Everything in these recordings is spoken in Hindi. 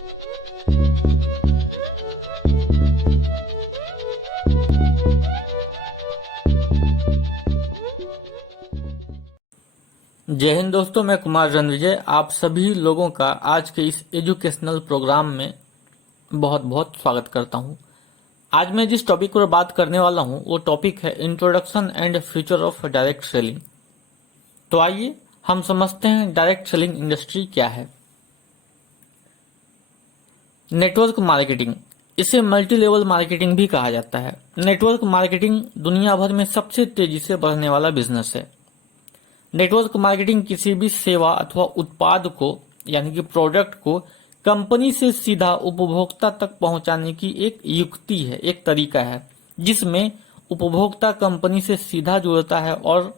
जय हिंद दोस्तों, मैं कुमार रणविजय आप सभी लोगों का आज के इस एजुकेशनल प्रोग्राम में बहुत बहुत स्वागत करता हूं। आज मैं जिस टॉपिक पर बात करने वाला हूं वो टॉपिक है introduction and future of direct selling. तो आइए हम समझते हैं डायरेक्ट सेलिंग इंडस्ट्री क्या है। नेटवर्क मार्केटिंग, इसे मल्टी लेवल मार्केटिंग भी कहा जाता है। नेटवर्क मार्केटिंग दुनिया भर में सबसे तेजी से बढ़ने वाला बिजनेस है। नेटवर्क मार्केटिंग किसी भी सेवा अथवा उत्पाद को यानी कि प्रोडक्ट को कंपनी से सीधा उपभोक्ता तक पहुंचाने की एक युक्ति है, एक तरीका है जिसमें उपभोक्ता कंपनी से सीधा जुड़ता है और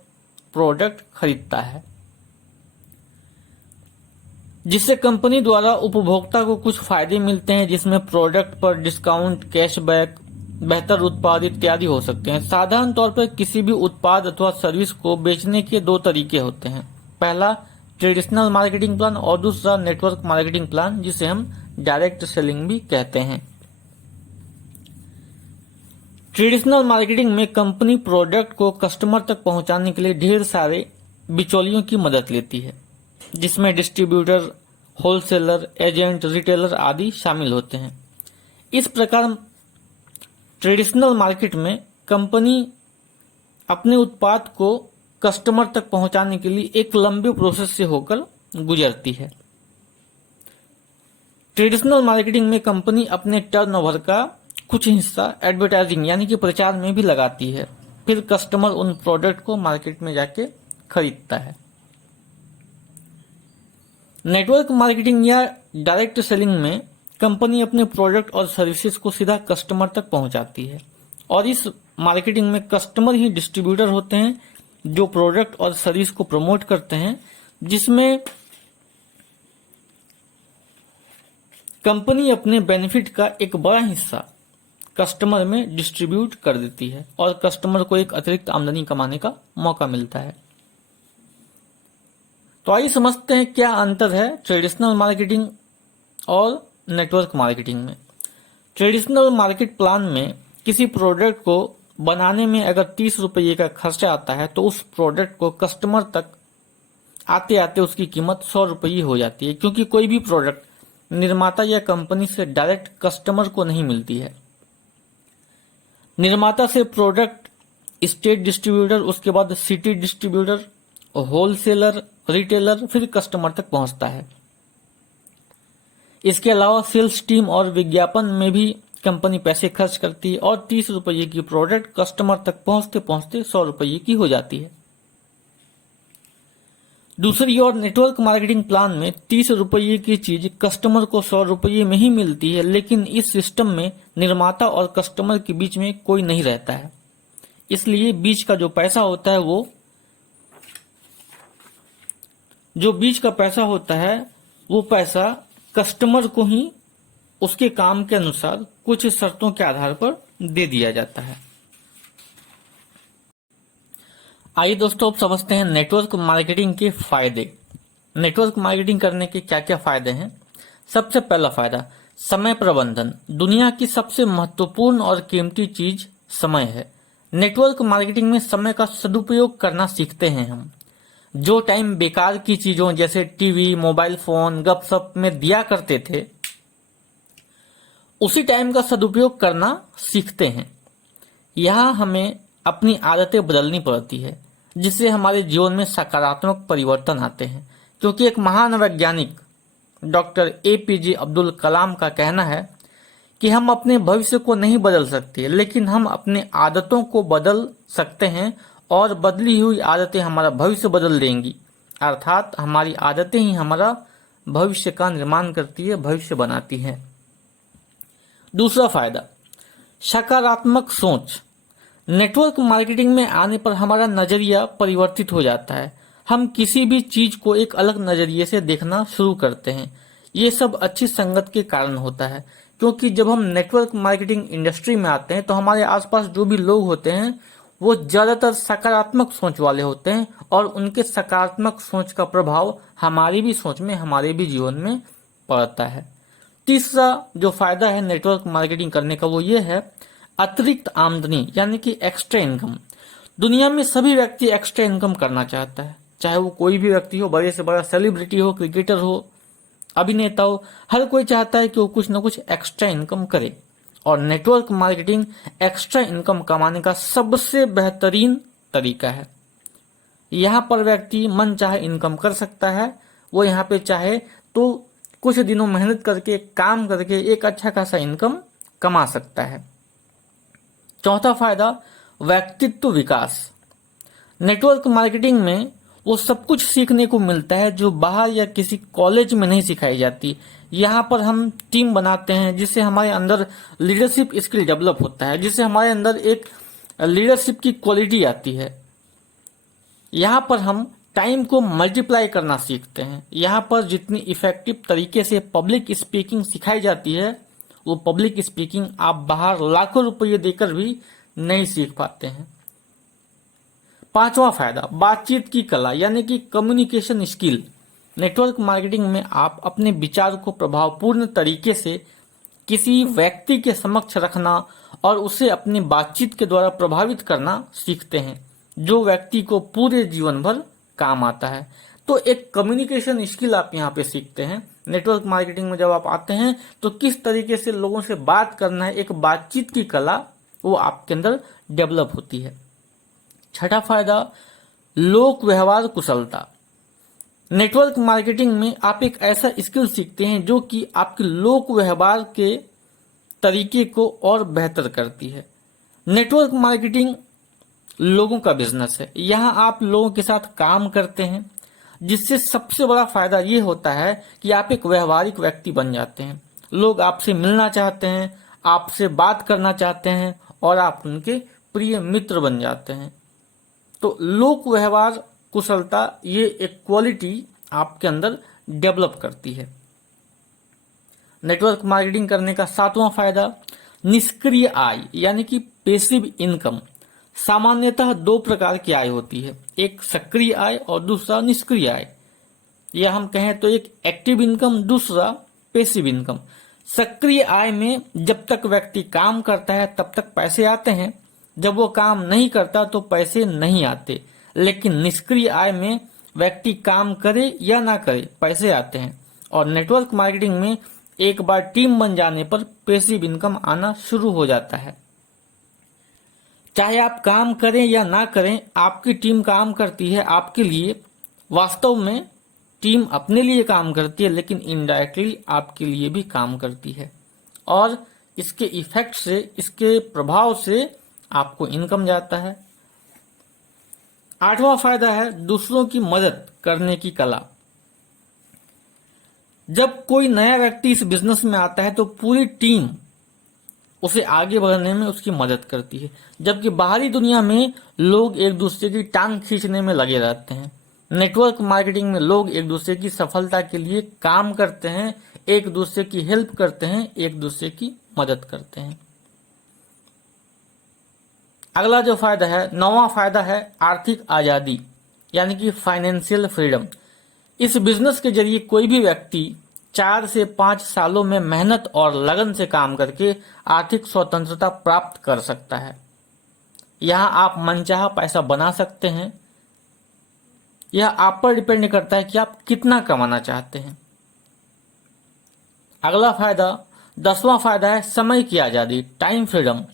प्रोडक्ट खरीदता है, जिससे कंपनी द्वारा उपभोक्ता को कुछ फायदे मिलते हैं, जिसमें प्रोडक्ट पर डिस्काउंट, कैशबैक, बेहतर उत्पाद इत्यादि हो सकते हैं। साधारण तौर पर किसी भी उत्पाद अथवा सर्विस को बेचने के दो तरीके होते हैं। पहला ट्रेडिशनल मार्केटिंग प्लान और दूसरा नेटवर्क मार्केटिंग प्लान, जिसे हम डायरेक्ट सेलिंग भी कहते हैं। ट्रेडिशनल मार्केटिंग में कंपनी प्रोडक्ट को कस्टमर तक पहुंचाने के लिए ढेर सारे बिचौलियों की मदद लेती है, जिसमें डिस्ट्रीब्यूटर, होलसेलर, एजेंट, रिटेलर आदि शामिल होते हैं। इस प्रकार ट्रेडिशनल मार्केट में कंपनी अपने उत्पाद को कस्टमर तक पहुंचाने के लिए एक लंबे प्रोसेस से होकर गुजरती है। ट्रेडिशनल मार्केटिंग में कंपनी अपने टर्नओवर का कुछ हिस्सा एडवर्टाइजिंग यानी कि प्रचार में भी लगाती है, फिर कस्टमर उन प्रोडक्ट को मार्केट में जाके खरीदता है। नेटवर्क मार्केटिंग या डायरेक्ट सेलिंग में कंपनी अपने प्रोडक्ट और सर्विसेज को सीधा कस्टमर तक पहुंचाती है और इस मार्केटिंग में कस्टमर ही डिस्ट्रीब्यूटर होते हैं जो प्रोडक्ट और सर्विस को प्रमोट करते हैं, जिसमें कंपनी अपने बेनिफिट का एक बड़ा हिस्सा कस्टमर में डिस्ट्रीब्यूट कर देती है और कस्टमर को एक अतिरिक्त आमदनी कमाने का मौका मिलता है। तो आइए समझते हैं क्या अंतर है ट्रेडिशनल मार्केटिंग और नेटवर्क मार्केटिंग में। ट्रेडिशनल मार्केट प्लान में किसी प्रोडक्ट को बनाने में अगर 30 रुपये का खर्चा आता है तो उस प्रोडक्ट को कस्टमर तक आते आते उसकी कीमत 100 रुपये हो जाती है, क्योंकि कोई भी प्रोडक्ट निर्माता या कंपनी से डायरेक्ट कस्टमर को नहीं मिलती है। निर्माता से प्रोडक्ट स्टेट डिस्ट्रीब्यूटर, उसके बाद सिटी डिस्ट्रीब्यूटर, होलसेलर, रिटेलर, फिर कस्टमर तक पहुंचता है। इसके अलावा सेल्स टीम और विज्ञापन में भी कंपनी पैसे खर्च करती है और 30 रुपये की प्रोडक्ट कस्टमर तक पहुंचते पहुंचते 100 रुपये की हो जाती है। दूसरी ओर नेटवर्क मार्केटिंग प्लान में 30 रुपये की चीज कस्टमर को 100 रुपये में ही मिलती है, लेकिन इस सिस्टम में निर्माता और कस्टमर के बीच में कोई नहीं रहता है, इसलिए बीच का जो पैसा होता है वो पैसा कस्टमर को ही उसके काम के अनुसार कुछ शर्तों के आधार पर दे दिया जाता है। आइए दोस्तों, अब समझते हैं नेटवर्क मार्केटिंग के फायदे। नेटवर्क मार्केटिंग करने के क्या क्या फायदे हैं। सबसे पहला फायदा समय प्रबंधन। दुनिया की सबसे महत्वपूर्ण और कीमती चीज समय है। नेटवर्क मार्केटिंग में समय का सदुपयोग करना सीखते हैं हम। जो टाइम बेकार की चीजों जैसे टीवी, मोबाइल फोन, गपशप में दिया करते थे, उसी टाइम का सदुपयोग करना सीखते हैं। यहाँ हमें अपनी आदतें बदलनी पड़ती है, जिससे हमारे जीवन में सकारात्मक परिवर्तन आते हैं, क्योंकि एक महान वैज्ञानिक डॉक्टर APJ अब्दुल कलाम का कहना है कि हम अपने भविष्य को नहीं बदल सकते, लेकिन हम अपने आदतों को बदल सकते हैं और बदली हुई आदतें हमारा भविष्य बदल देंगी। अर्थात हमारी आदतें ही हमारा भविष्य का निर्माण करती है, भविष्य बनाती हैं। दूसरा फायदा सकारात्मक सोच। नेटवर्क मार्केटिंग में आने पर हमारा नजरिया परिवर्तित हो जाता है। हम किसी भी चीज को एक अलग नजरिए से देखना शुरू करते हैं। ये सब अच्छी संगत के कारण होता है, क्योंकि जब हम नेटवर्क मार्केटिंग इंडस्ट्री में आते हैं तो हमारे आसपास जो भी लोग होते हैं वो ज्यादातर सकारात्मक सोच वाले होते हैं और उनके सकारात्मक सोच का प्रभाव हमारी भी सोच में, हमारे भी जीवन में पड़ता है। तीसरा जो फायदा है नेटवर्क मार्केटिंग करने का वो ये है अतिरिक्त आमदनी, यानी कि एक्स्ट्रा इनकम। दुनिया में सभी व्यक्ति एक्स्ट्रा इनकम करना चाहता है, चाहे वो कोई भी व्यक्ति हो, बड़े से बड़ा सेलिब्रिटी हो, क्रिकेटर हो, अभिनेता हो, हर कोई चाहता है कि वो कुछ ना कुछ एक्स्ट्रा इनकम करे। और नेटवर्क मार्केटिंग एक्स्ट्रा इनकम कमाने का सबसे बेहतरीन तरीका है। यहाँ पर व्यक्ति मन चाहे इनकम कर सकता है, वो यहाँ पे चाहे तो कुछ दिनों मेहनत करके काम करके एक अच्छा खासा इनकम कमा सकता है। चौथा फायदा व्यक्तित्व विकास। नेटवर्क मार्केटिंग में वो सब कुछ सीखने को मिलता है जो बाहर या किसी कॉलेज में नहीं सिखाई जाती। यहाँ पर हम टीम बनाते हैं जिससे हमारे अंदर लीडरशिप स्किल डेवलप होता है, जिससे हमारे अंदर एक लीडरशिप की क्वालिटी आती है। यहाँ पर हम टाइम को मल्टीप्लाई करना सीखते हैं। यहाँ पर जितनी इफेक्टिव तरीके से पब्लिक स्पीकिंग सिखाई जाती है, वो पब्लिक स्पीकिंग आप बाहर लाखों रुपये देकर भी नहीं सीख पाते हैं। पांचवा फायदा बातचीत की कला, यानी कि कम्युनिकेशन स्किल। नेटवर्क मार्केटिंग में आप अपने विचार को प्रभावपूर्ण तरीके से किसी व्यक्ति के समक्ष रखना और उसे अपनी बातचीत के द्वारा प्रभावित करना सीखते हैं, जो व्यक्ति को पूरे जीवन भर काम आता है। तो एक कम्युनिकेशन स्किल आप यहाँ पे सीखते हैं। नेटवर्क मार्केटिंग में जब आप आते हैं तो किस तरीके से लोगों से बात करना है, एक बातचीत की कला वो आपके अंदर डेवलप होती है। छठा फायदा लोक व्यवहार कुशलता। नेटवर्क मार्केटिंग में आप एक ऐसा स्किल सीखते हैं जो कि आपके लोक व्यवहार के तरीके को और बेहतर करती है। नेटवर्क मार्केटिंग लोगों का बिजनेस है। यहाँ आप लोगों के साथ काम करते हैं, जिससे सबसे बड़ा फायदा ये होता है कि आप एक व्यवहारिक व्यक्ति बन जाते हैं। लोग आपसे मिलना चाहते हैं, आपसे बात करना चाहते हैं और आप उनके प्रिय मित्र बन जाते हैं। तो लोक व्यवहार कुशलता ये एक क्वालिटी आपके अंदर डेवलप करती है। नेटवर्क मार्केटिंग करने का सातवां फायदा निष्क्रिय आय, यानी कि पैसिव इनकम। सामान्यतः दो प्रकार की आय होती है, एक सक्रिय आय और दूसरा निष्क्रिय आय, या हम कहें तो एक एक्टिव इनकम, दूसरा पैसिव इनकम। सक्रिय आय में जब तक व्यक्ति काम करता है तब तक पैसे आते हैं, जब वो काम नहीं करता तो पैसे नहीं आते। लेकिन निष्क्रिय आय में व्यक्ति काम करे या ना करे पैसे आते हैं। और नेटवर्क मार्केटिंग में एक बार टीम बन जाने पर पैसिव इनकम आना शुरू हो जाता है। चाहे आप काम करें या ना करें, आपकी टीम काम करती है आपके लिए। वास्तव में टीम अपने लिए काम करती है, लेकिन इनडायरेक्टली आपके लिए भी काम करती है। और इसके इफेक्ट से, इसके प्रभाव से आपको इनकम जाता है। आठवां फायदा है दूसरों की मदद करने की कला। जब कोई नया व्यक्ति इस बिजनेस में आता है तो पूरी टीम उसे आगे बढ़ने में उसकी मदद करती है, जबकि बाहरी दुनिया में लोग एक दूसरे की टांग खींचने में लगे रहते हैं। नेटवर्क मार्केटिंग में लोग एक दूसरे की सफलता के लिए काम करते हैं, एक दूसरे की हेल्प करते हैं, एक दूसरे की मदद करते हैं। अगला जो फायदा है, नौवां फायदा है आर्थिक आजादी, यानी कि फाइनेंशियल फ्रीडम। इस बिजनेस के जरिए कोई भी व्यक्ति 4 से 5 सालों में मेहनत और लगन से काम करके आर्थिक स्वतंत्रता प्राप्त कर सकता है। यहाँ आप मनचाहा पैसा बना सकते हैं। यह आप पर डिपेंड करता है कि आप कितना कमाना चाहते हैं। अगला फायदा, 10वां फायदा है समय की आजादी, टाइम फ्रीडम।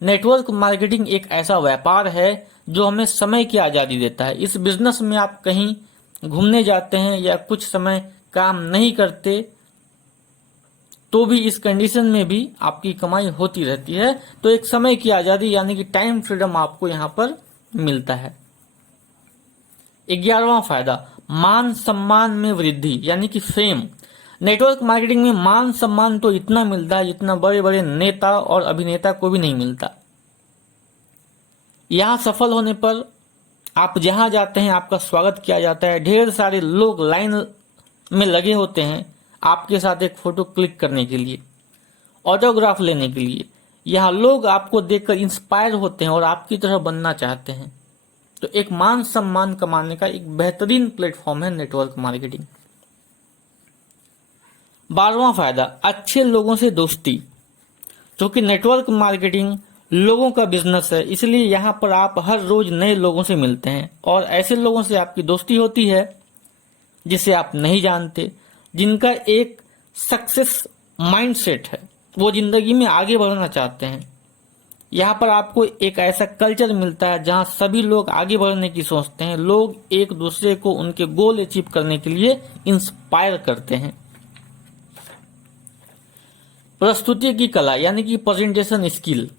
नेटवर्क मार्केटिंग एक ऐसा व्यापार है जो हमें समय की आजादी देता है। इस बिजनेस में आप कहीं घूमने जाते हैं या कुछ समय काम नहीं करते तो भी इस कंडीशन में भी आपकी कमाई होती रहती है। तो एक समय की आजादी यानी कि टाइम फ्रीडम आपको यहाँ पर मिलता है। 11वां फायदा, मान सम्मान में वृद्धि, यानी कि फेम। नेटवर्क मार्केटिंग में मान सम्मान तो इतना मिलता है जितना बड़े बड़े नेता और अभिनेता को भी नहीं मिलता। यहाँ सफल होने पर आप जहां जाते हैं आपका स्वागत किया जाता है। ढेर सारे लोग लाइन में लगे होते हैं आपके साथ एक फोटो क्लिक करने के लिए, ऑटोग्राफ लेने के लिए। यहाँ लोग आपको देखकर इंस्पायर होते हैं और आपकी तरह बनना चाहते हैं। तो एक मान सम्मान कमाने का एक बेहतरीन प्लेटफॉर्म है नेटवर्क मार्केटिंग। 12वां फायदा, अच्छे लोगों से दोस्ती। क्योंकि नेटवर्क मार्केटिंग लोगों का बिजनेस है, इसलिए यहाँ पर आप हर रोज नए लोगों से मिलते हैं और ऐसे लोगों से आपकी दोस्ती होती है जिसे आप नहीं जानते, जिनका एक सक्सेस माइंडसेट है, वो जिंदगी में आगे बढ़ना चाहते हैं। यहाँ पर आपको एक ऐसा कल्चर मिलता है जहाँ सभी लोग आगे बढ़ने की सोचते हैं, लोग एक दूसरे को उनके गोल अचीव करने के लिए इंस्पायर करते हैं। प्रस्तुति की कला यानी कि प्रेजेंटेशन स्किल।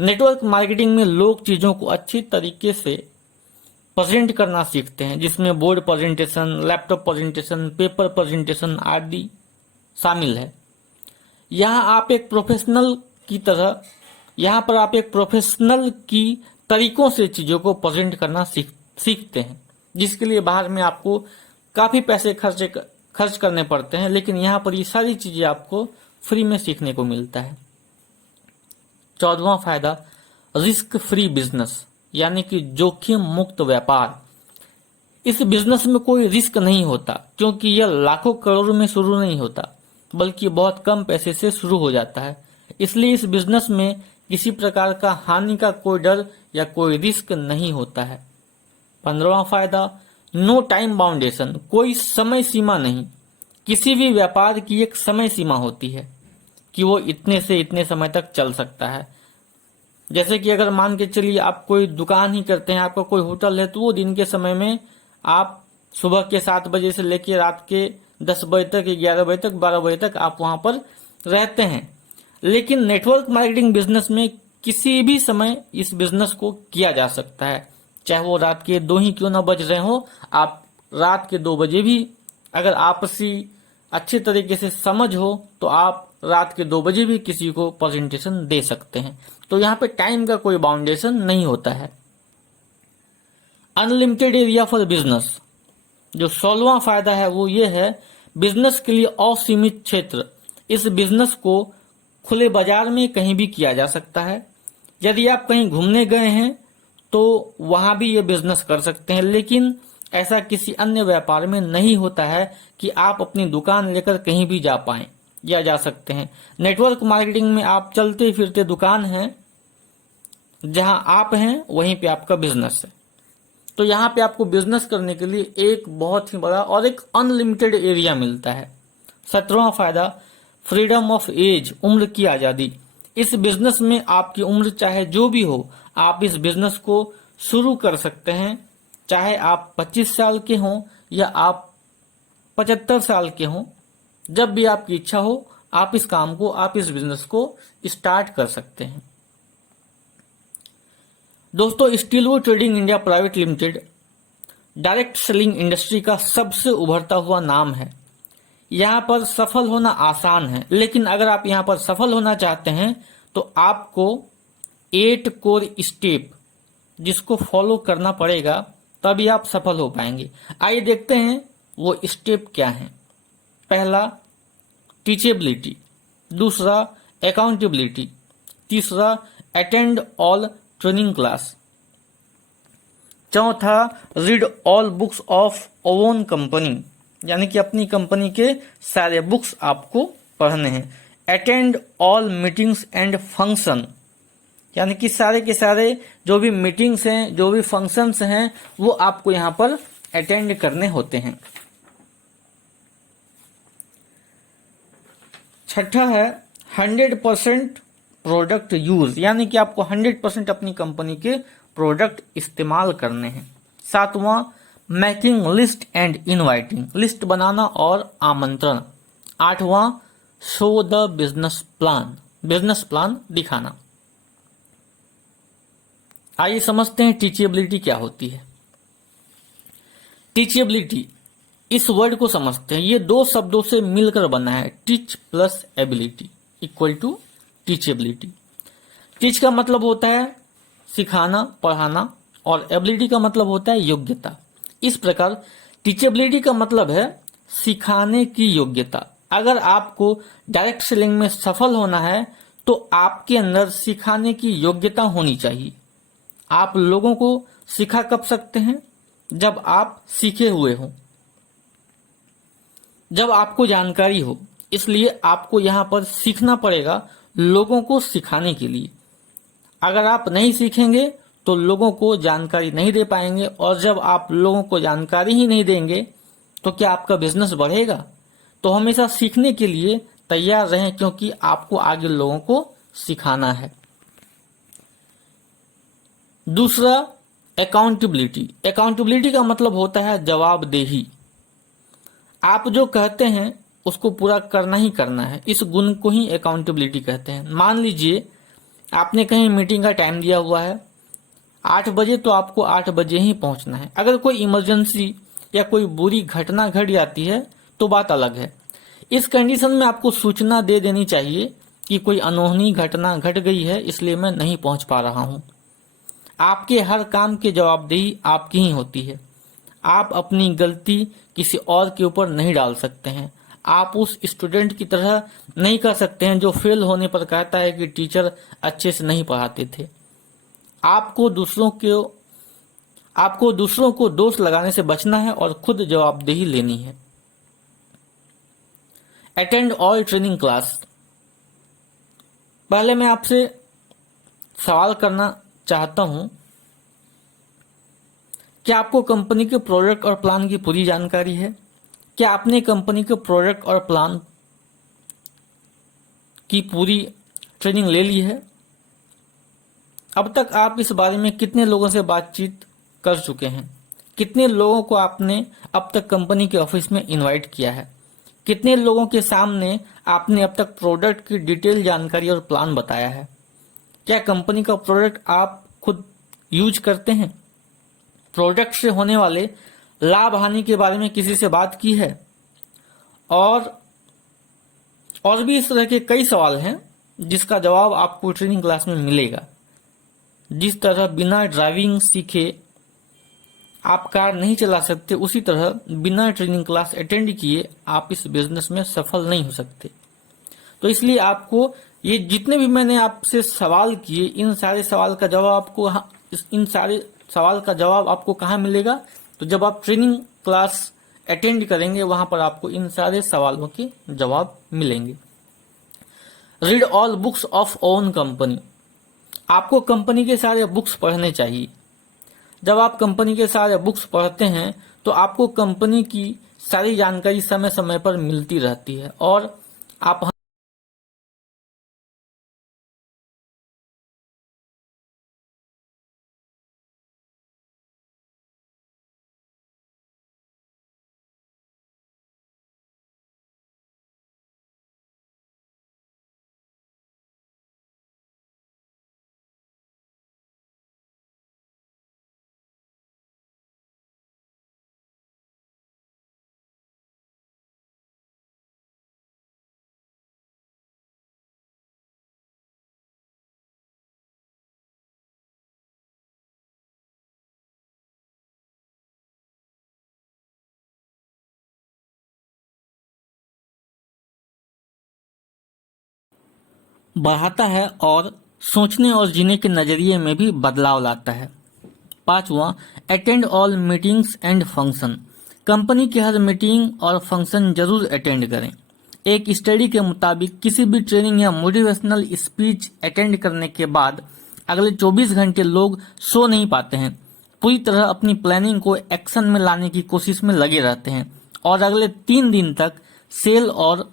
नेटवर्क मार्केटिंग में लोग चीजों को अच्छी तरीके से प्रेजेंट करना सीखते हैं, जिसमें board presentation, laptop presentation, paper presentation आदि शामिल है। यहाँ आप एक प्रोफेशनल की तरह यहाँ पर आप एक प्रोफेशनल की तरीकों से चीजों को प्रेजेंट करना सीखते हैं, जिसके लिए बाहर में आपको काफी पैसे खर्च करने पड़ते हैं, लेकिन यहाँ पर ये सारी चीजें आपको फ्री में सीखने को मिलता है। 14वां फायदा, रिस्क फ्री बिजनेस यानी कि जोखिम मुक्त व्यापार। इस बिजनेस में कोई रिस्क नहीं होता, क्योंकि यह लाखों करोड़ में शुरू नहीं होता, बल्कि बहुत कम पैसे से शुरू हो जाता है। इसलिए इस बिजनेस में किसी प्रकार का हानि का कोई डर या कोई रिस्क नहीं होता है। 15वां फायदा, नो टाइम बाउंडेशन, कोई समय सीमा नहीं। किसी भी व्यापार की एक समय सीमा होती है कि वो इतने से इतने समय तक चल सकता है। जैसे कि अगर मान के चलिए आप कोई दुकान ही करते हैं, आपका कोई होटल है, तो वो दिन के समय में आप सुबह के 7 बजे से लेकर रात के 10 बजे तक, 11 बजे तक, 12 बजे तक आप वहां पर रहते हैं। लेकिन नेटवर्क मार्केटिंग बिजनेस में किसी भी समय इस बिजनेस को किया जा सकता है, चाहे वो रात के 2 ही क्यों ना बज रहे हो, आप रात के 2 बजे भी अगर आपसी अच्छे तरीके से समझ हो तो आप रात के 2 बजे भी किसी को प्रेजेंटेशन दे सकते हैं। तो यहाँ पे टाइम का कोई बाउंडेशन नहीं होता है। Unlimited area for business. जो 16वां फायदा है वो ये है, बिजनेस के लिए असीमित क्षेत्र। इस बिजनेस को खुले बाजार में कहीं भी किया जा सकता है। यदि आप कहीं घूमने गए हैं तो वहां भी ये बिजनेस कर सकते हैं, लेकिन ऐसा किसी अन्य व्यापार में नहीं होता है कि आप अपनी दुकान लेकर कहीं भी जा पाएं या जा सकते हैं। नेटवर्क मार्केटिंग में आप चलते फिरते दुकान हैं, जहां आप हैं वहीं पे आपका बिजनेस है। तो यहाँ पे आपको बिजनेस करने के लिए एक बहुत ही बड़ा और एक अनलिमिटेड एरिया मिलता है। 17वां फायदा, फ्रीडम ऑफ एज, उम्र की आजादी। इस बिजनेस में आपकी उम्र चाहे जो भी हो, आप इस बिजनेस को शुरू कर सकते हैं, चाहे आप 25 साल के हों या आप 75 साल के हों। जब भी आपकी इच्छा हो आप इस काम को, आप इस बिजनेस को स्टार्ट कर सकते हैं। दोस्तों, Steelwood trading India private limited direct selling industry का सबसे उभरता हुआ नाम है। यहाँ पर सफल होना आसान है, लेकिन अगर आप यहाँ पर सफल होना चाहते हैं तो आपको 8 कोर स्टेप जिसको फॉलो करना पड़ेगा, तभी आप सफल हो पाएंगे। आइए देखते हैं वो स्टेप क्या हैं। पहला, टीचेबिलिटी। दूसरा, अकाउंटेबिलिटी। तीसरा, अटेंड ऑल ट्रेनिंग क्लास। चौथा, read all books of own company, यानी कि अपनी कंपनी के सारे बुक्स आपको पढ़ने हैं। Attend all meetings and function, यानी कि सारे के सारे जो भी मीटिंग्स हैं, जो भी फंक्शंस हैं, वो आपको यहाँ पर अटेंड करने होते हैं। छठा है 100% प्रोडक्ट यूज, यानी कि आपको 100% अपनी कंपनी के प्रोडक्ट इस्तेमाल करने हैं। 7वां, making list and inviting, list बनाना और आमंत्रण। 8वां, show the business plan, business plan दिखाना। आइए समझते हैं टीचेबिलिटी क्या होती है। टीचेबिलिटी, इस वर्ड को समझते हैं। ये 2 शब्दों से मिलकर बना है, teach plus ability equal to teachability. Teach का मतलब होता है सिखाना, पढ़ाना, और एबिलिटी का मतलब होता है योग्यता। इस प्रकार टीचेबिलिटी का मतलब है सिखाने की योग्यता। अगर आपको डायरेक्ट सेलिंग में सफल होना है तो आपके अंदर सिखाने की योग्यता होनी चाहिए। आप लोगों को सिखा कब सकते हैं? जब आप सीखे हुए हो, जब आपको जानकारी हो। इसलिए आपको यहाँ पर सीखना पड़ेगा लोगों को सिखाने के लिए। अगर आप नहीं सीखेंगे तो लोगों को जानकारी नहीं दे पाएंगे, और जब आप लोगों को जानकारी ही नहीं देंगे तो क्या आपका बिजनेस बढ़ेगा? तो हमेशा सीखने के लिए तैयार रहें, क्योंकि आपको आगे लोगों को सिखाना है। दूसरा, अकाउंटेबिलिटी। अकाउंटेबिलिटी का मतलब होता है जवाबदेही। आप जो कहते हैं उसको पूरा करना ही करना है। इस गुण को ही अकाउंटेबिलिटी कहते हैं। मान लीजिए आपने कहीं मीटिंग का टाइम दिया हुआ है 8 बजे, तो आपको 8 बजे ही पहुंचना है। अगर कोई इमरजेंसी या कोई बुरी घटना घट जाती है तो बात अलग है। इस कंडीशन में आपको सूचना दे देनी चाहिए कि कोई अनहोनी घटना घट गई है, इसलिए मैं नहीं पहुंच पा रहा हूं। आपके हर काम की जवाबदेही आपकी ही होती है। आप अपनी गलती किसी और के ऊपर नहीं डाल सकते हैं। आप उस स्टूडेंट की तरह नहीं कर सकते हैं जो फेल होने पर कहता है कि टीचर अच्छे से नहीं पढ़ाते थे। आपको दूसरों को दोष लगाने से बचना है और खुद जवाबदेही लेनी है। Attend all training class. पहले मैं आपसे सवाल करना चाहता हूं, क्या आपको कंपनी के प्रोडक्ट और प्लान की पूरी जानकारी है? क्या आपने कंपनी के प्रोडक्ट और प्लान की पूरी ट्रेनिंग ले ली है? अब तक आप इस बारे में कितने लोगों से बातचीत कर चुके हैं? कितने लोगों को आपने अब तक कंपनी के ऑफिस में इनवाइट किया है? कितने लोगों के सामने आपने अब तक प्रोडक्ट की डिटेल जानकारी और प्लान बताया है? क्या कंपनी का प्रोडक्ट आप खुद यूज करते हैं? प्रोडक्ट से होने वाले लाभ हानि के बारे में किसी से बात की है? और भी इस तरह के कई सवाल हैं जिसका जवाब आपको ट्रेनिंग क्लास में मिलेगा। जिस तरह बिना ड्राइविंग सीखे आप कार नहीं चला सकते, उसी तरह बिना ट्रेनिंग क्लास अटेंड किए आप इस बिजनेस में सफल नहीं हो सकते। तो इसलिए आपको ये जितने भी मैंने आपसे सवाल किए, इन सारे सवाल का जवाब आपको कहाँ मिलेगा? तो जब आप ट्रेनिंग क्लास अटेंड करेंगे वहां पर आपको इन सारे सवालों के जवाब मिलेंगे। Read all books of own company. आपको कंपनी के सारे बुक्स पढ़ने चाहिए। जब आप कंपनी के सारे बुक्स पढ़ते हैं तो आपको कंपनी की सारी जानकारी समय समय पर मिलती रहती है, और आप बढ़ाता है और सोचने और जीने के नजरिए में भी बदलाव लाता है। 5वां, attend all meetings and function. Company की हर मीटिंग और फंक्शन जरूर अटेंड करें। एक स्टडी के मुताबिक किसी भी ट्रेनिंग या मोटिवेशनल स्पीच अटेंड करने के बाद अगले 24 घंटे लोग सो नहीं पाते हैं, पूरी तरह अपनी प्लानिंग को एक्शन में लाने की कोशिश में लगे रहते हैं, और अगले 3 दिन तक सेल और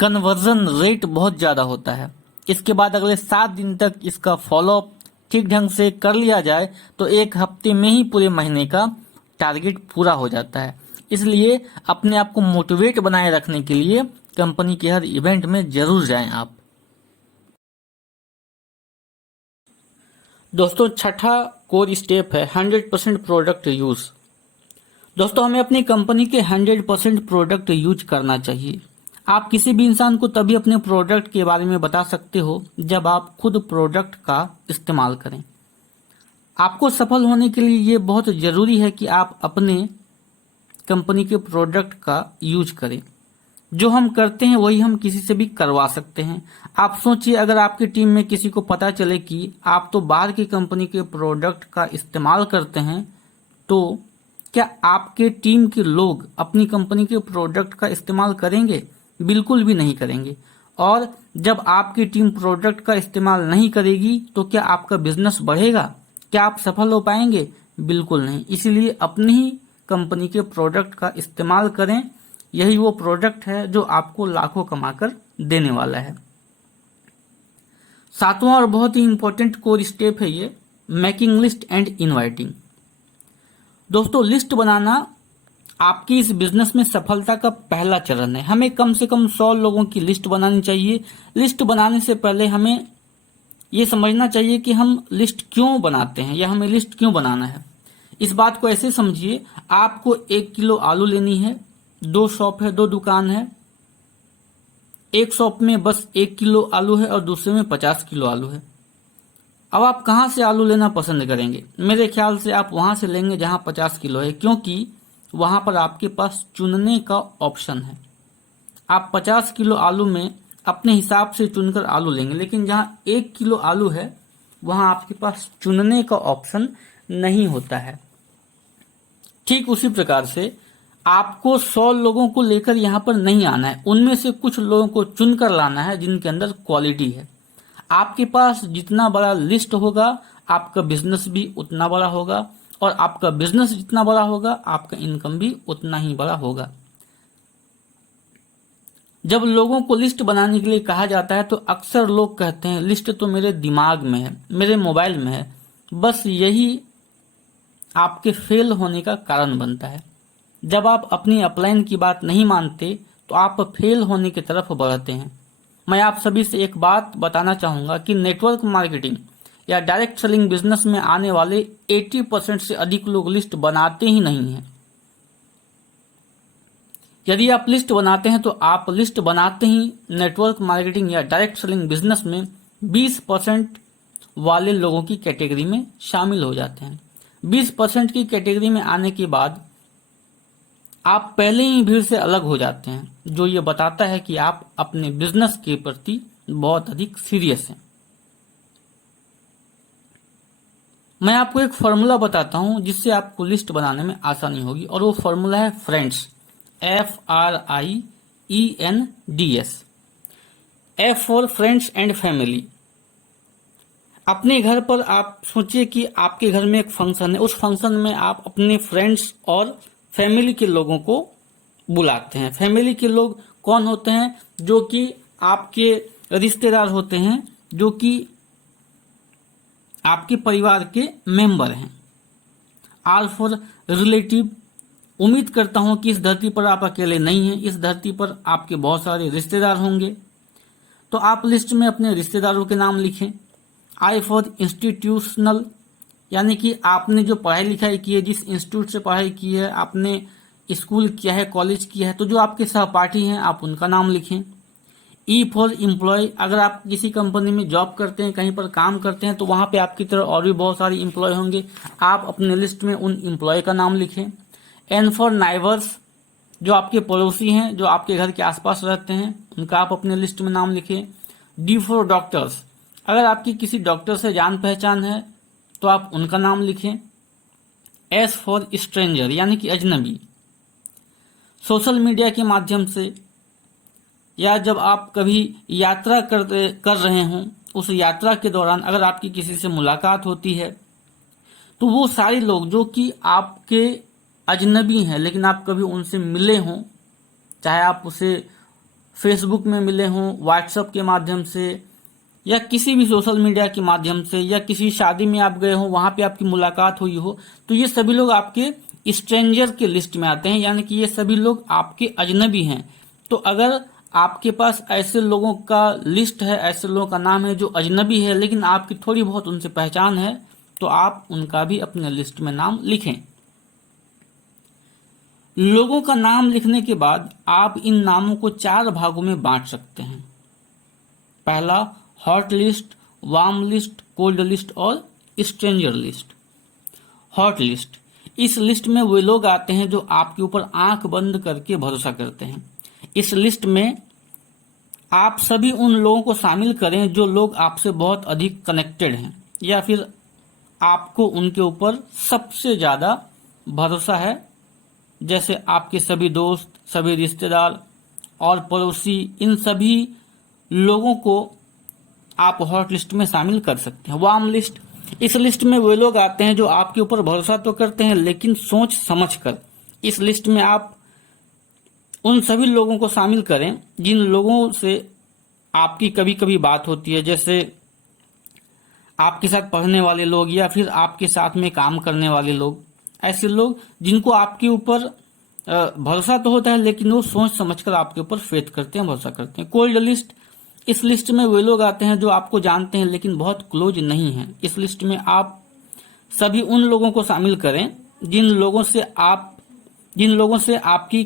कन्वर्जन रेट बहुत ज्यादा होता है। इसके बाद अगले 7 दिन तक इसका फॉलोअप ठीक ढंग से कर लिया जाए तो 1 हफ्ते में ही पूरे महीने का टारगेट पूरा हो जाता है। इसलिए अपने आप को मोटिवेट बनाए रखने के लिए कंपनी के हर इवेंट में जरूर जाएं आप। दोस्तों, छठा कोर स्टेप है 100% प्रोडक्ट यूज। दोस्तों, हमें अपनी कंपनी के 100% प्रोडक्ट यूज करना चाहिए। आप किसी भी इंसान को तभी अपने प्रोडक्ट के बारे में बता सकते हो जब आप खुद प्रोडक्ट का इस्तेमाल करें। आपको सफल होने के लिए ये बहुत जरूरी है कि आप अपने कंपनी के प्रोडक्ट का यूज करें। जो हम करते हैं वही हम किसी से भी करवा सकते हैं। आप सोचिए, अगर आपकी टीम में किसी को पता चले कि आप तो बाहर की कंपनी के प्रोडक्ट का इस्तेमाल करते हैं, तो क्या आपके टीम के लोग अपनी कंपनी के प्रोडक्ट का इस्तेमाल करेंगे? बिल्कुल भी नहीं करेंगे। और जब आपकी टीम प्रोडक्ट का इस्तेमाल नहीं करेगी तो क्या आपका बिजनेस बढ़ेगा? क्या आप सफल हो पाएंगे? बिल्कुल नहीं। इसीलिए अपनी ही कंपनी के प्रोडक्ट का इस्तेमाल करें। यही वो प्रोडक्ट है जो आपको लाखों कमाकर देने वाला है। सातवां और बहुत ही इंपॉर्टेंट कोर स्टेप है ये, मेकिंग लिस्ट एंड इनवाइटिंग। दोस्तों, लिस्ट बनाना आपकी इस बिजनेस में सफलता का पहला चरण है। हमें कम से कम 100 लोगों की लिस्ट बनानी चाहिए। लिस्ट बनाने से पहले हमें ये समझना चाहिए कि हम लिस्ट क्यों बनाते हैं या हमें लिस्ट क्यों बनाना है। इस बात को ऐसे समझिए, आपको 1 किलो आलू लेनी है, 2 शॉप है, 2 दुकान है। एक शॉप में बस 1 किलो आलू है और दूसरे में 50 किलो आलू है। अब आप कहाँ से आलू लेना पसंद करेंगे? मेरे ख्याल से आप वहां से लेंगे जहां 50 किलो है, क्योंकि वहां पर आपके पास चुनने का ऑप्शन है। आप 50 किलो आलू में अपने हिसाब से चुनकर आलू लेंगे, लेकिन जहां 1 किलो आलू है वहां आपके पास चुनने का ऑप्शन नहीं होता है। ठीक उसी प्रकार से आपको 100 लोगों को लेकर यहां पर नहीं आना है, उनमें से कुछ लोगों को चुनकर लाना है जिनके अंदर क्वालिटी है। आपके पास जितना बड़ा लिस्ट होगा आपका बिजनेस भी उतना बड़ा होगा, और आपका बिजनेस जितना बड़ा होगा आपका इनकम भी उतना ही बड़ा होगा। जब लोगों को लिस्ट बनाने के लिए कहा जाता है तो अक्सर लोग कहते हैं लिस्ट तो मेरे दिमाग में है, मेरे मोबाइल में है। बस यही आपके फेल होने का कारण बनता है। जब आप अपनी अपलाइन की बात नहीं मानते तो आप फेल होने की तरफ बढ़ते हैं। मैं आप सभी से एक बात बताना चाहूंगा कि नेटवर्क मार्केटिंग या डायरेक्ट सेलिंग बिजनेस में आने वाले 80% से अधिक लोग लिस्ट बनाते ही नहीं हैं। यदि आप लिस्ट बनाते हैं तो आप लिस्ट बनाते ही नेटवर्क मार्केटिंग या डायरेक्ट सेलिंग बिजनेस में 20% वाले लोगों की कैटेगरी में शामिल हो जाते हैं। 20% की कैटेगरी में आने के बाद आप पहले ही भीड़ से अलग हो जाते हैं, जो ये बताता है कि आप अपने बिजनेस के प्रति बहुत अधिक सीरियस हैं। मैं आपको एक फॉर्मूला बताता हूं जिससे आपको लिस्ट बनाने में आसानी होगी, और वो फॉर्मूला है friends, FRIENDS। F for friends and family. अपने घर पर आप सोचिए कि आपके घर में एक फंक्शन है, उस फंक्शन में आप अपने फ्रेंड्स और फैमिली के लोगों को बुलाते हैं। फैमिली के लोग कौन होते हैं? जो कि आपके रिश्तेदार होते हैं, जो कि आपके परिवार के मेंबर हैं। R for relative. उम्मीद करता हूं कि इस धरती पर आप अकेले नहीं हैं, इस धरती पर आपके बहुत सारे रिश्तेदार होंगे, तो आप लिस्ट में अपने रिश्तेदारों के नाम लिखें। आई फॉर इंस्टीट्यूशनल, यानी कि आपने जो पढ़ाई लिखाई की है, जिस इंस्टीट्यूट से पढ़ाई की है, आपने स्कूल किया है, कॉलेज किया है, तो जो आपके सहपाठी हैं आप उनका नाम लिखें। E for employ. अगर आप किसी कंपनी में जॉब करते हैं, कहीं पर काम करते हैं, तो वहां पे आपकी तरह और भी बहुत सारे एम्प्लॉय होंगे, आप अपने लिस्ट में उन एम्प्लॉय का नाम लिखें। एन फॉर नाइबर्स, जो आपके पड़ोसी हैं, जो आपके घर के आसपास रहते हैं, उनका आप अपने लिस्ट में नाम लिखें। D for doctors. अगर आपकी किसी डॉक्टर से जान पहचान है तो आप उनका नाम लिखें। एस फॉर स्ट्रेंजर, यानी कि अजनबी। सोशल मीडिया के माध्यम से या जब आप कभी यात्रा कर रहे हों, उस यात्रा के दौरान अगर आपकी किसी से मुलाकात होती है तो वो सारे लोग जो कि आपके अजनबी हैं लेकिन आप कभी उनसे मिले हों, चाहे आप उसे फेसबुक में मिले हों, व्हाट्सएप के माध्यम से, या किसी भी सोशल मीडिया के माध्यम से, या किसी शादी में आप गए हो वहां पे आपकी मुलाकात हुई हो, तो ये सभी लोग आपके स्ट्रेंजर के लिस्ट में आते हैं, यानी कि ये सभी लोग आपके अजनबी हैं। तो अगर आपके पास ऐसे लोगों का लिस्ट है, ऐसे लोगों का नाम है जो अजनबी है लेकिन आपकी थोड़ी बहुत उनसे पहचान है, तो आप उनका भी अपने लिस्ट में नाम लिखें। लोगों का नाम लिखने के बाद आप इन नामों को 4 भागों में बांट सकते हैं। पहला, hot list, warm list, cold list और स्ट्रेंजर लिस्ट। हॉट लिस्ट, इस लिस्ट में वे लोग आते हैं जो आपके ऊपर आंख बंद करके भरोसा करते हैं। इस लिस्ट में आप सभी उन लोगों को शामिल करें जो लोग आपसे बहुत अधिक कनेक्टेड हैं, या फिर आपको उनके ऊपर सबसे ज्यादा भरोसा है, जैसे आपके सभी दोस्त, सभी रिश्तेदार और पड़ोसी, इन सभी लोगों को आप हॉट लिस्ट में शामिल कर सकते हैं। वार्म लिस्ट, इस लिस्ट में वे लोग आते हैं जो आपके ऊपर भरोसा तो करते हैं लेकिन सोच समझ कर। इस लिस्ट में आप उन सभी लोगों को शामिल करें जिन लोगों से आपकी कभी कभी बात होती है, जैसे आपके साथ पढ़ने वाले लोग या फिर आपके साथ में काम करने वाले लोग। ऐसे लोग जिनको आपके ऊपर भरोसा तो होता है लेकिन वो सोच समझकर आपके ऊपर फेथ करते हैं, भरोसा करते हैं। कोल्ड लिस्ट, इस लिस्ट में वे लोग आते हैं जो आपको जानते हैं लेकिन बहुत क्लोज नहीं हैं। इस लिस्ट में आप सभी उन लोगों को शामिल करें जिन लोगों से आपकी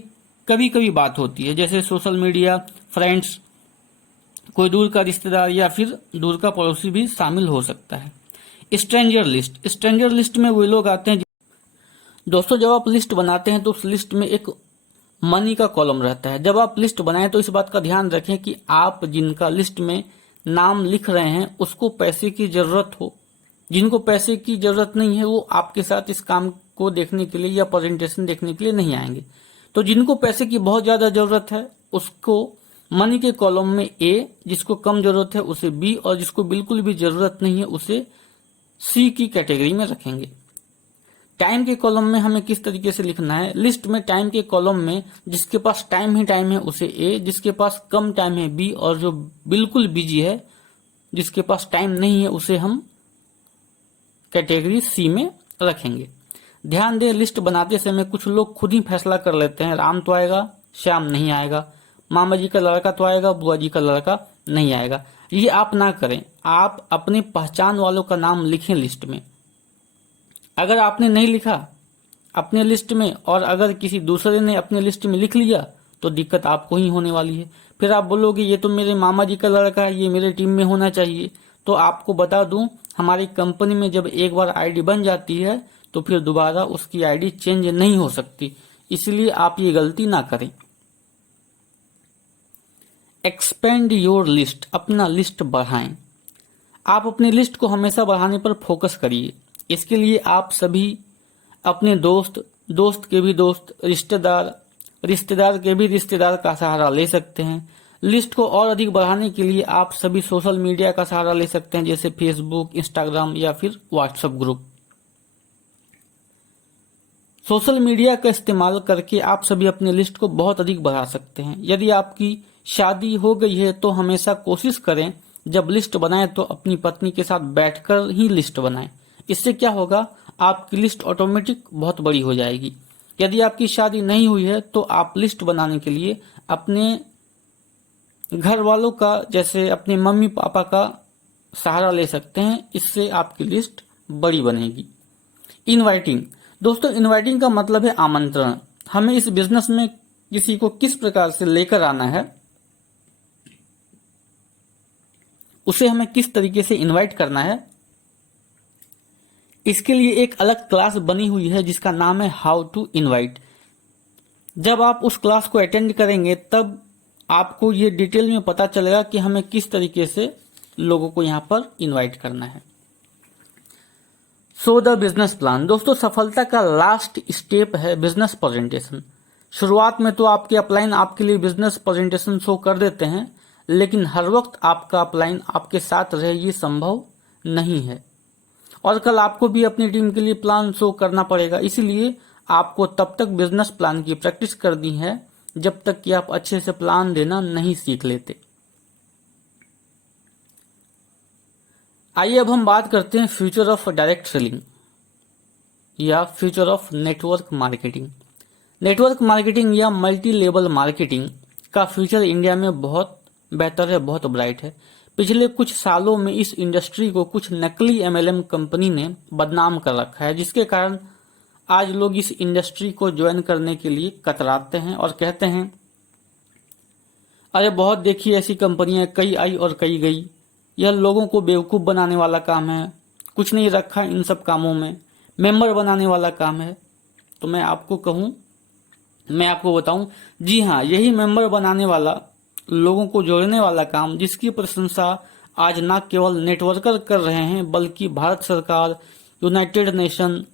कभी कभी बात होती है, जैसे सोशल मीडिया, फ्रेंड्स, कोई दूर का रिश्तेदार या फिर दूर का पड़ोसी भी शामिल हो सकता है। स्ट्रेंजर लिस्ट, स्ट्रेंजर लिस्ट में वे लोग आते हैं। दोस्तों, जब आप लिस्ट बनाते हैं तो उस लिस्ट में एक मनी का कॉलम रहता है। जब आप लिस्ट बनाएं तो इस बात का ध्यान रखें कि आप जिनका लिस्ट में नाम लिख रहे हैं उसको पैसे की जरूरत हो। जिनको पैसे की जरूरत नहीं है वो आपके साथ इस काम को देखने के लिए या प्रेजेंटेशन देखने के लिए नहीं आएंगे। तो जिनको पैसे की बहुत ज्यादा जरूरत है उसको मनी के कॉलम में ए, जिसको कम जरूरत है उसे बी और जिसको बिल्कुल भी जरूरत नहीं है उसे सी की कैटेगरी में रखेंगे। टाइम के कॉलम में हमें किस तरीके से लिखना है? लिस्ट में टाइम के कॉलम में जिसके पास टाइम ही टाइम है उसे ए, जिसके पास कम टाइम है बी और जो बिल्कुल बिजी है, जिसके पास टाइम नहीं है, उसे हम कैटेगरी सी में रखेंगे। ध्यान दें, लिस्ट बनाते समय कुछ लोग खुद ही फैसला कर लेते हैं, राम तो आएगा, श्याम नहीं आएगा, मामा जी का लड़का तो आएगा, बुआ जी का लड़का नहीं आएगा। ये आप ना करें। आप अपनी पहचान वालों का नाम लिखें लिस्ट में। अगर आपने नहीं लिखा अपने लिस्ट में और अगर किसी दूसरे ने अपने लिस्ट में लिख लिया तो दिक्कत आपको ही होने वाली है। फिर आप बोलोगे ये तो मेरे मामा जी का लड़का है, ये मेरे टीम में होना चाहिए। तो आपको बता दूं, हमारी कंपनी में जब एक बार आईडी बन जाती है तो फिर दोबारा उसकी आईडी चेंज नहीं हो सकती, इसलिए आप ये गलती ना करें। एक्सपेंड योर लिस्ट, अपना लिस्ट बढ़ाएं। आप अपनी लिस्ट को हमेशा बढ़ाने पर फोकस करिए। इसके लिए आप सभी अपने दोस्त, दोस्त के भी दोस्त, रिश्तेदार, रिश्तेदार के भी रिश्तेदार का सहारा ले सकते हैं। लिस्ट को और अधिक बढ़ाने के लिए आप सभी सोशल मीडिया का सहारा ले सकते हैं, जैसे फेसबुक, इंस्टाग्राम या फिर व्हाट्सएप ग्रुप। सोशल मीडिया का इस्तेमाल करके आप सभी अपनी लिस्ट को बहुत अधिक बढ़ा सकते हैं। यदि आपकी शादी हो गई है तो हमेशा कोशिश करें जब लिस्ट बनाएं तो अपनी पत्नी के साथ बैठकर ही लिस्ट बनाएं। इससे क्या होगा, आपकी लिस्ट ऑटोमेटिक बहुत बड़ी हो जाएगी। यदि आपकी शादी नहीं हुई है तो आप लिस्ट बनाने के लिए अपने घर वालों का, जैसे अपने मम्मी पापा का सहारा ले सकते हैं। इससे आपकी लिस्ट बड़ी बनेगी। इनवाइटिंग, दोस्तों इनवाइटिंग का मतलब है आमंत्रण। हमें इस बिजनेस में किसी को किस प्रकार से लेकर आना है, उसे हमें किस तरीके से इनवाइट करना है, इसके लिए एक अलग क्लास बनी हुई है जिसका नाम है हाउ टू इनवाइट। जब आप उस क्लास को अटेंड करेंगे तब आपको ये डिटेल में पता चलेगा कि हमें किस तरीके से लोगों को यहाँ पर इनवाइट करना है। सो द बिजनेस प्लान, दोस्तों सफलता का लास्ट स्टेप है बिजनेस प्रेजेंटेशन। शुरुआत में तो आपके अपलाइन आपके लिए बिजनेस प्रेजेंटेशन शो कर देते हैं, लेकिन हर वक्त आपका अपलाइन आपके साथ रहे ये संभव नहीं है और कल आपको भी अपनी टीम के लिए प्लान शो करना पड़ेगा। इसीलिए आपको तब तक बिजनेस प्लान की प्रैक्टिस करनी है जब तक कि आप अच्छे से प्लान देना नहीं सीख लेते। आइए अब हम बात करते हैं फ्यूचर ऑफ डायरेक्ट सेलिंग या future of network marketing. Network marketing या मल्टी लेवल मार्केटिंग का फ्यूचर इंडिया में बहुत बेहतर है, बहुत ब्राइट है। पिछले कुछ सालों में इस इंडस्ट्री को कुछ नकली एमएलएम कंपनी ने बदनाम कर रखा है, जिसके कारण आज लोग इस इंडस्ट्री को ज्वाइन करने के लिए कतराते हैं और कहते हैं अरे बहुत देखी ऐसी कंपनियां, कई आई और कई गई, यह लोगों को बेवकूफ़ बनाने वाला काम है, कुछ नहीं रखा इन सब कामों में, मेंबर बनाने वाला काम है। तो मैं आपको बताऊं, जी हाँ, यही मेंबर बनाने वाला, लोगों को जोड़ने वाला काम, जिसकी प्रशंसा आज न केवल नेटवर्कर कर रहे हैं बल्कि भारत सरकार, यूनाइटेड नेशन,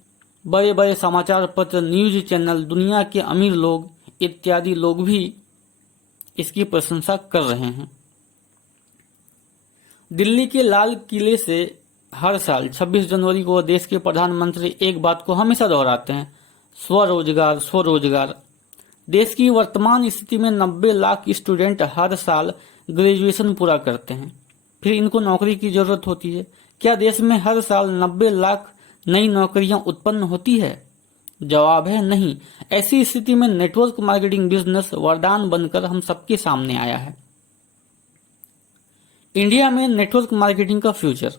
बड़े बड़े समाचार पत्र, न्यूज चैनल, दुनिया के अमीर लोग इत्यादि लोग भी इसकी प्रशंसा कर रहे हैं। दिल्ली के लाल किले से हर साल 26 जनवरी को देश के प्रधानमंत्री एक बात को हमेशा दोहराते हैं, स्वरोजगार स्वरोजगार। देश की वर्तमान स्थिति में 90 लाख स्टूडेंट हर साल ग्रेजुएशन पूरा करते हैं, फिर इनको नौकरी की जरूरत होती है। क्या देश में हर साल 90 लाख नई नौकरियां उत्पन्न होती है? जवाब है नहीं। ऐसी स्थिति में नेटवर्क मार्केटिंग बिजनेस वरदान बनकर हम सबके सामने आया है। इंडिया में नेटवर्क मार्केटिंग का फ्यूचर।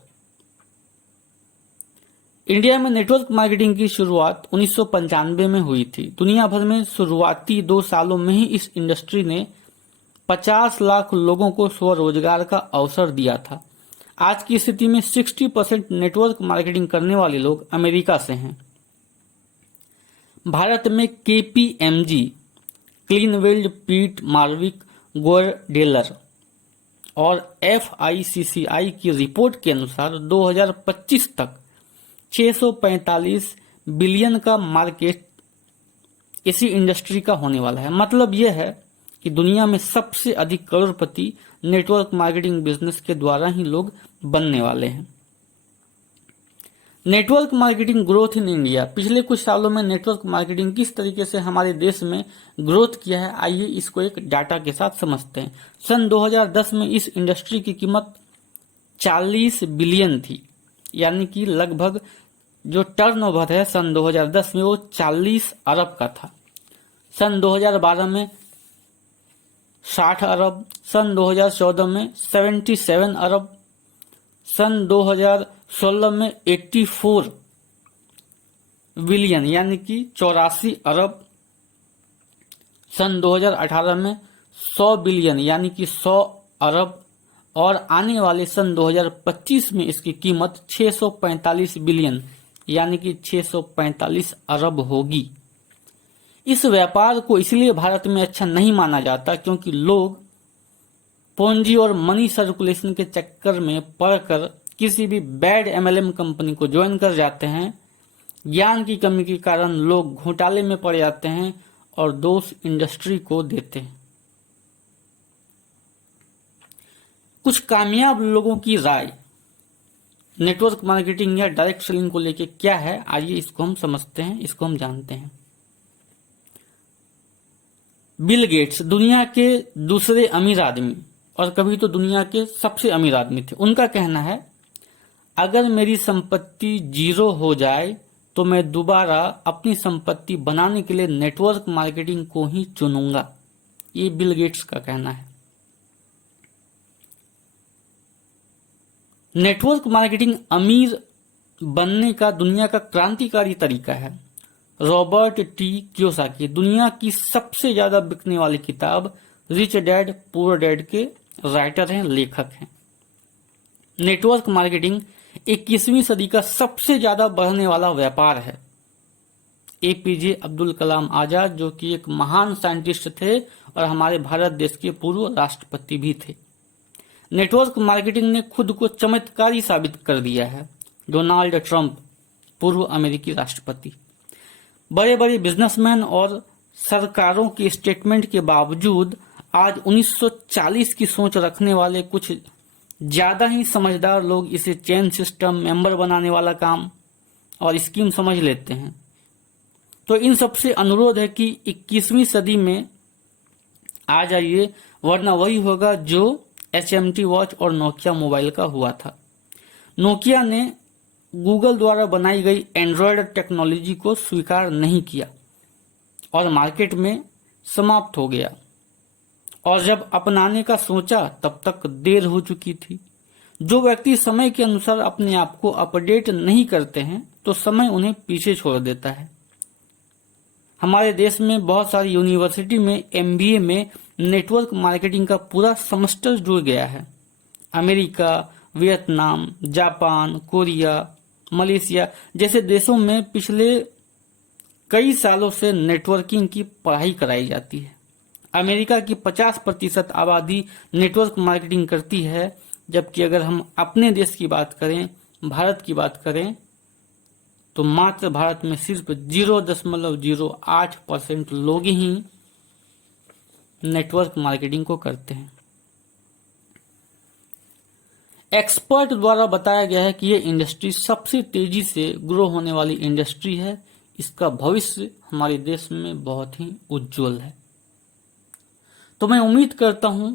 इंडिया में नेटवर्क मार्केटिंग की शुरुआत 1995 में हुई थी। दुनिया भर में शुरुआती 2 सालों में ही इस इंडस्ट्री ने 50 लाख लोगों को स्वरोजगार का अवसर दिया था। आज की स्थिति में 60% नेटवर्क मार्केटिंग करने वाले लोग अमेरिका से हैं। भारत में KPMG, क्लीनवेल्ड पीट मार्विक गोयरडेलर और FICCI की रिपोर्ट के अनुसार 2025 तक 645 बिलियन का मार्केट इसी इंडस्ट्री का होने वाला है। मतलब यह है कि दुनिया में सबसे अधिक करोड़पति नेटवर्क मार्केटिंग बिजनेस के द्वारा ही लोग बनने वाले हैं। Network marketing growth in India. पिछले कुछ सालों में नेटवर्क मार्केटिंग किस तरीके से हमारे देश में ग्रोथ किया है, आइए इसको एक डाटा के साथ समझते हैं। सन 2010 में इस इंडस्ट्री की कीमत 40 बिलियन थी, यानी कि लगभग जो टर्नओवर है सन 2010 में वो 40 अरब का था। सन 2012 में 60 अरब, सन 2014 में 77 अरब, सन 2016 में 84 बिलियन यानी कि 84 अरब, सन 2018 में 100 बिलियन यानी कि 100 अरब और आने वाले सन 2025 में इसकी कीमत 645 बिलियन यानी कि 645 अरब होगी। इस व्यापार को इसलिए भारत में अच्छा नहीं माना जाता क्योंकि लोग पूंजी और मनी सर्कुलेशन के चक्कर में पड़कर किसी भी बैड MLM कंपनी को ज्वाइन कर जाते हैं। ज्ञान की कमी के कारण लोग घोटाले में पड़ जाते हैं और दोष इंडस्ट्री को देते हैं। कुछ कामयाब लोगों की राय नेटवर्क मार्केटिंग या डायरेक्ट सेलिंग को लेके क्या है, आइए इसको हम समझते हैं, इसको हम जानते हैं। बिल गेट्स दुनिया के दूसरे अमीर आदमी और कभी तो दुनिया के सबसे अमीर आदमी थे। उनका कहना है, अगर मेरी संपत्ति 0 हो जाए तो मैं दोबारा अपनी संपत्ति बनाने के लिए नेटवर्क मार्केटिंग को ही चुनूंगा। ये बिल गेट्स का कहना है। नेटवर्क मार्केटिंग अमीर बनने का दुनिया का क्रांतिकारी तरीका है। Robert T. कियोसाकी दुनिया की सबसे ज्यादा बिकने वाली किताब रिच डैड पुअर डैड के राइटर हैं, लेखक हैं। नेटवर्क मार्केटिंग 21वीं सदी का सबसे ज्यादा बढ़ने वाला व्यापार है। APJ अब्दुल कलाम आजाद जो कि एक महान साइंटिस्ट थे और हमारे भारत देश के पूर्व राष्ट्रपति भी थे। नेटवर्क मार्केटिंग ने खुद को चमत्कारी साबित कर दिया है। डोनाल्ड ट्रंप पूर्व अमेरिकी राष्ट्रपति, बड़े बड़े बिजनेसमैन और सरकारों के स्टेटमेंट के बावजूद आज 1940 की सोच रखने वाले कुछ ज्यादा ही समझदार लोग इसे चेन सिस्टम, मेंबर बनाने वाला काम और स्कीम समझ लेते हैं। तो इन सबसे अनुरोध है कि 21वीं सदी में आ जाइए, वरना वही होगा जो HMT वॉच और नोकिया मोबाइल का हुआ था। नोकिया ने गूगल द्वारा बनाई गई एंड्रॉयड टेक्नोलॉजी को स्वीकार नहीं किया और मार्केट में समाप्त हो गया, और जब अपनाने का सोचा तब तक देर हो चुकी थी। जो व्यक्ति समय के अनुसार अपने आप को अपडेट नहीं करते हैं तो समय उन्हें पीछे छोड़ देता है। हमारे देश में बहुत सारी यूनिवर्सिटी में MBA में नेटवर्क मार्केटिंग का पूरा सेमेस्टर जुड़ गया है। America, Vietnam, Japan, Korea, Malaysia जैसे देशों में पिछले कई सालों से नेटवर्किंग की पढ़ाई कराई जाती है। अमेरिका की 50% आबादी नेटवर्क मार्केटिंग करती है, जबकि अगर हम अपने देश की बात करें, भारत की बात करें, तो मात्र भारत में सिर्फ 0.08% लोग ही नेटवर्क मार्केटिंग को करते हैं। एक्सपर्ट द्वारा बताया गया है कि यह इंडस्ट्री सबसे तेजी से ग्रो होने वाली इंडस्ट्री है। इसका भविष्य हमारे देश में बहुत ही उज्जवल है। तो मैं उम्मीद करता हूं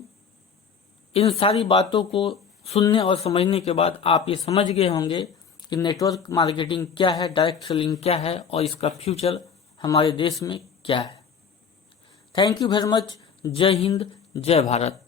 इन सारी बातों को सुनने और समझने के बाद आप ये समझ गए होंगे कि नेटवर्क मार्केटिंग क्या है, डायरेक्ट सेलिंग क्या है और इसका फ्यूचर हमारे देश में क्या है। Thank you very much. जय हिंद, जय भारत।